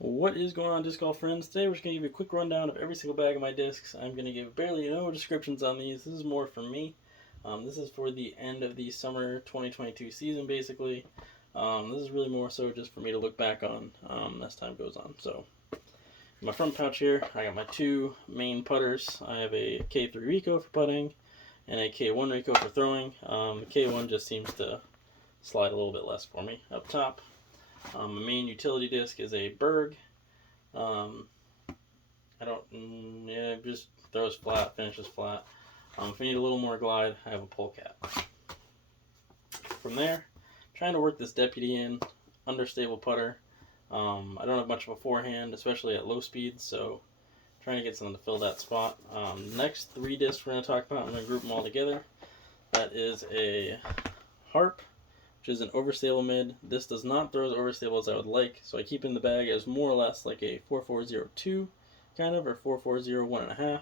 What is going on, disc golf friends? Today we're just going to give you a quick rundown of every single bag of my discs. I'm going to give barely no descriptions on these. This is more for me. This is for the end of the summer 2022 season, basically. This is really more so just for me to look back on as time goes on. So, in my front pouch here, I got my two main putters. I have a K3 Rico for putting and a K1 Rico for throwing. The K1 just seems to slide a little bit less for me up top. My main utility disc is a Berg. It just throws flat, finishes flat. If you need a little more glide, I have a Polecat. From there, trying to work this Deputy in, understable putter. I don't have much of a forehand, especially at low speeds, so trying to get something to fill that spot. Next three discs we're going to talk about, I'm going to group them all together. That is a Harp, which is an overstable mid. This does not throw as overstable as I would like, so I keep in the bag as more or less like a 4402 kind of, or 4401.5.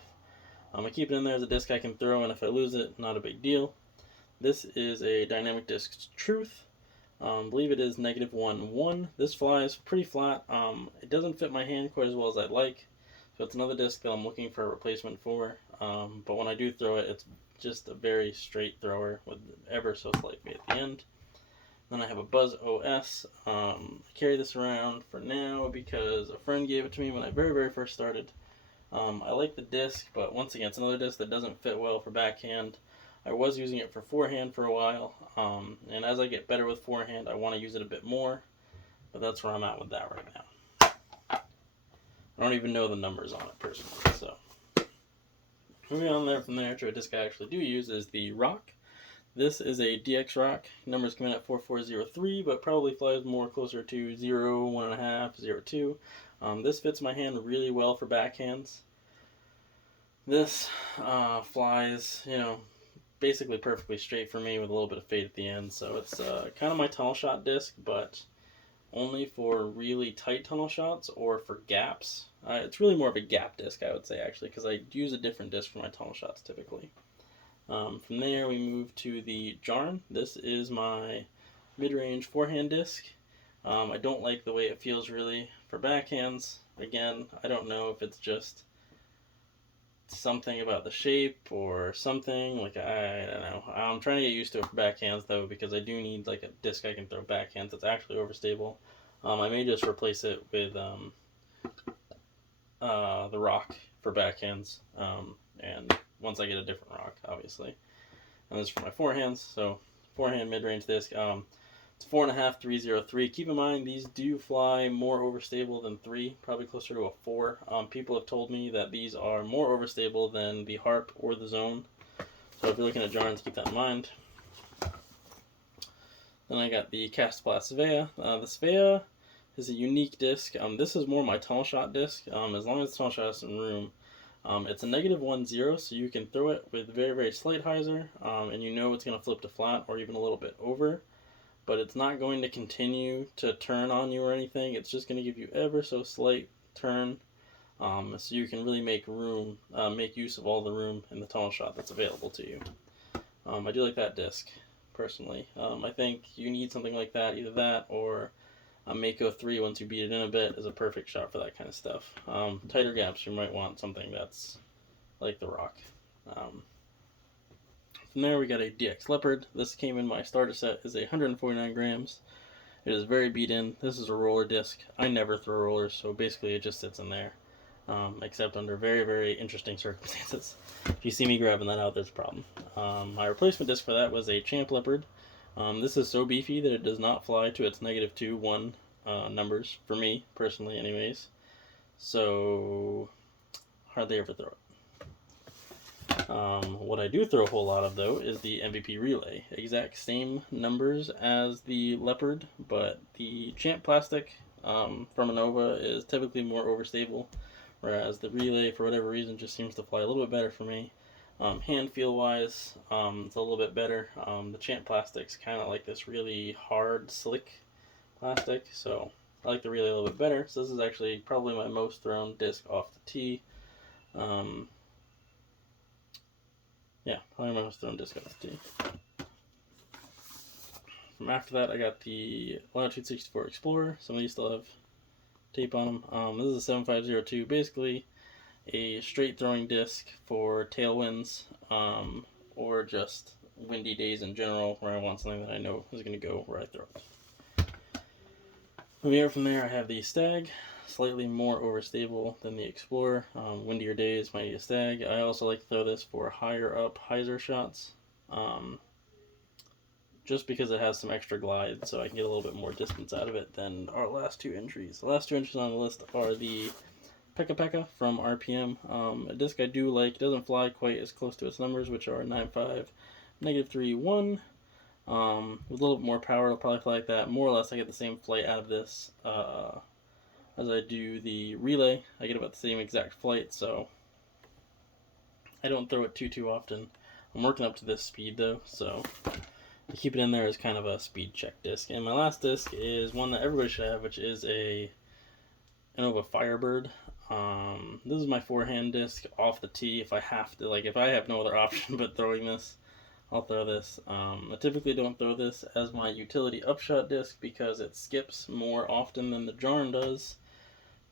I keep it in there as a disc I can throw, and if I lose it, not a big deal. This is a Dynamic Disc Truth. I believe it is -1.1. This flies pretty flat. It doesn't fit my hand quite as well as I'd like, so it's another disc that I'm looking for a replacement for. But when I do throw it, it's just a very straight thrower with ever so slight fade at the end. Then I have a Buzz OS. I carry this around for now because a friend gave it to me when I very first started. I like the disc, but once again, it's another disc that doesn't fit well for backhand. I was using it for forehand for a while, and as I get better with forehand, I want to use it a bit more, but that's where I'm at with that right now. I don't even know the numbers on it personally, so. Moving on there from there to a disc I actually do use is the Rock. This is a DX Rock. Numbers come in at 4403, but probably flies more closer to 0, 1.5, 0.2. This fits my hand really well for backhands. This flies, basically perfectly straight for me with a little bit of fade at the end. So it's kind of my tunnel shot disc, but only for really tight tunnel shots or for gaps. It's really more of a gap disc, I would say, actually, because I use a different disc for my tunnel shots typically. From there, we move to the Jarn. This is my mid-range forehand disc. I don't like the way it feels really for backhands. Again, I don't know if it's just something about the shape or something. I don't know. I'm trying to get used to it for backhands though, because I do need like a disc I can throw backhands that's actually overstable. I may just replace it with the Rock for backhands, and once I get a different rock, obviously. And this is for my forehands. So forehand mid-range disc. It's 4.5, 303. Keep in mind, these do fly more overstable than 3, probably closer to a 4. People have told me that these are more overstable than the Harp or the Zone. So if you're looking at Jarns, keep that in mind. Then I got the Castblast Svea. The Svea is a unique disc. This is more my tunnel shot disc. As long as the tunnel shot has some room. It's a -1.0, so you can throw it with very slight hyzer, and you know it's going to flip to flat or even a little bit over. But it's not going to continue to turn on you or anything. It's just going to give you ever so slight turn, so you can really make use of all the room in the tunnel shot that's available to you. I do like that disc, personally. I think you need something like that, either that or a Mako 3 once you beat it in a bit is a perfect shot for that kind of stuff. Tighter gaps, you might want something that's like the Rock. From there, we got a DX Leopard. This came in my starter set, is 149 grams. It is very beat in. This is a roller disc. I never throw rollers, so basically it just sits in there, except under very interesting circumstances. If you see me grabbing that out, there's a problem. My replacement disc for that was a Champ Leopard. This is so beefy that it does not fly to its -2, 1 numbers, for me, personally anyways. So, hardly ever throw it. What I do throw a whole lot of, though, is the MVP Relay. Exact same numbers as the Leopard, but the Champ plastic from Innova is typically more overstable, whereas the Relay, for whatever reason, just seems to fly a little bit better for me. Hand feel-wise, it's a little bit better. The Champ plastic's kind of like this really hard, slick plastic, so I like the Relay a little bit better. So this is actually probably my most thrown disc off the tee. Yeah, probably my most thrown disc off the tee. From after that, I got the Latitude 64 Explorer. Some of these still have tape on them. This is a 7502, basically a straight throwing disc for tailwinds, or just windy days in general where I want something that I know is going to go where I throw it. Moving on from there, I have the Stag, slightly more overstable than the Explorer. Windier days might need a Stag. I also like to throw this for higher up hyzer shots, just because it has some extra glide, so I can get a little bit more distance out of it than our last two entries. The last two entries on the list are the Pekka Pekka from RPM, a disc I do like. It doesn't fly quite as close to its numbers, which are 9.5, -3, 1. With a little bit more power, it'll probably fly like that. More or less, I get the same flight out of this as I do the Relay. I get about the same exact flight, so I don't throw it too often. I'm working up to this speed, though, so I keep it in there as kind of a speed check disc. And my last disc is one that everybody should have, which is a Innova Firebird. This is my forehand disc off the tee. If I have to, if I have no other option but throwing this, I'll throw this. I typically don't throw this as my utility upshot disc because it skips more often than the Jarn does.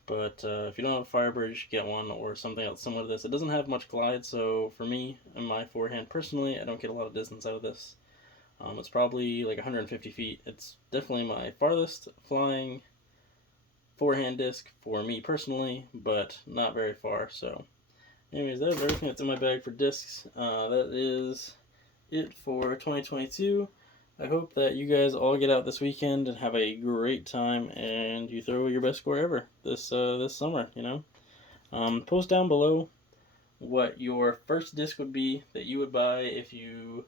But if you don't have a Firebird, you should get one, or something else similar to this. It doesn't have much glide, so for me and my forehand personally, I don't get a lot of distance out of this. It's probably like 150 feet. It's definitely my farthest flying forehand disc for me personally, but not very far. So anyways, that is everything that's in my bag for discs. That is it for 2022. I hope that you guys all get out this weekend and have a great time, and you throw your best score ever this summer. Post down below what your first disc would be that you would buy if you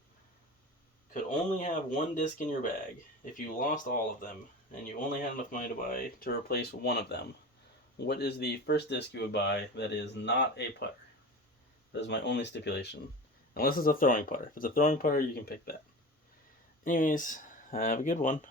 could only have one disc in your bag. If you lost all of them and you only had enough money to replace one of them, what is the first disc you would buy that is not a putter? That is my only stipulation. Unless it's a throwing putter. If it's a throwing putter, you can pick that. Anyways, have a good one.